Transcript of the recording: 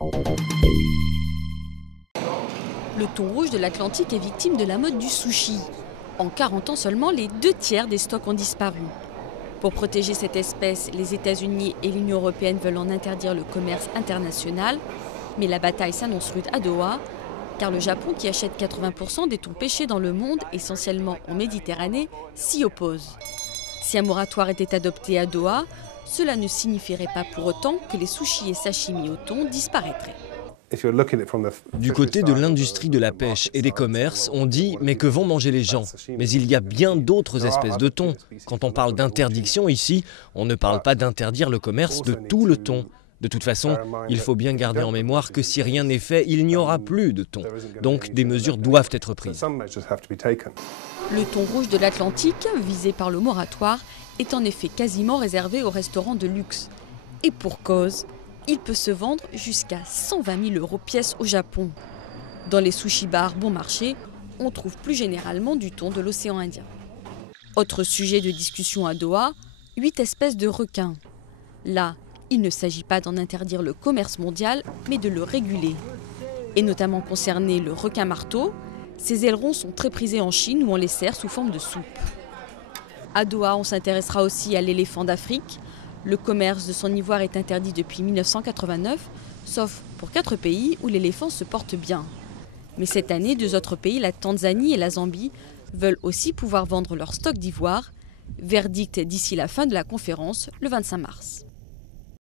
Le thon rouge de l'Atlantique est victime de la mode du sushi. En 40 ans seulement, les 2/3 des stocks ont disparu. Pour protéger cette espèce, les États-Unis et l'Union européenne veulent en interdire le commerce international. Mais la bataille s'annonce rude à Doha, car le Japon, qui achète 80% des thons pêchés dans le monde, essentiellement en Méditerranée, s'y oppose. Si un moratoire était adopté à Doha, cela ne signifierait pas pour autant que les sushis et sashimi au thon disparaîtraient. Du côté de l'industrie de la pêche et des commerces, on dit « mais que vont manger les gens ?» Mais il y a bien d'autres espèces de thon. Quand on parle d'interdiction ici, on ne parle pas d'interdire le commerce de tout le thon. De toute façon, il faut bien garder en mémoire que si rien n'est fait, il n'y aura plus de thon. Donc des mesures doivent être prises. Le thon rouge de l'Atlantique, visé par le moratoire, est en effet quasiment réservé aux restaurants de luxe. Et pour cause, il peut se vendre jusqu'à 120 000 € pièce au Japon. Dans les sushi-bars bon marché, on trouve plus généralement du thon de l'océan Indien. Autre sujet de discussion à Doha, 8 espèces de requins. Là, il ne s'agit pas d'en interdire le commerce mondial, mais de le réguler. Et notamment concerné le requin marteau, ces ailerons sont très prisés en Chine où on les sert sous forme de soupe. À Doha, on s'intéressera aussi à l'éléphant d'Afrique. Le commerce de son ivoire est interdit depuis 1989, sauf pour 4 pays où l'éléphant se porte bien. Mais cette année, 2 autres pays, la Tanzanie et la Zambie, veulent aussi pouvoir vendre leur stock d'ivoire. Verdict d'ici la fin de la conférence, le 25 mars.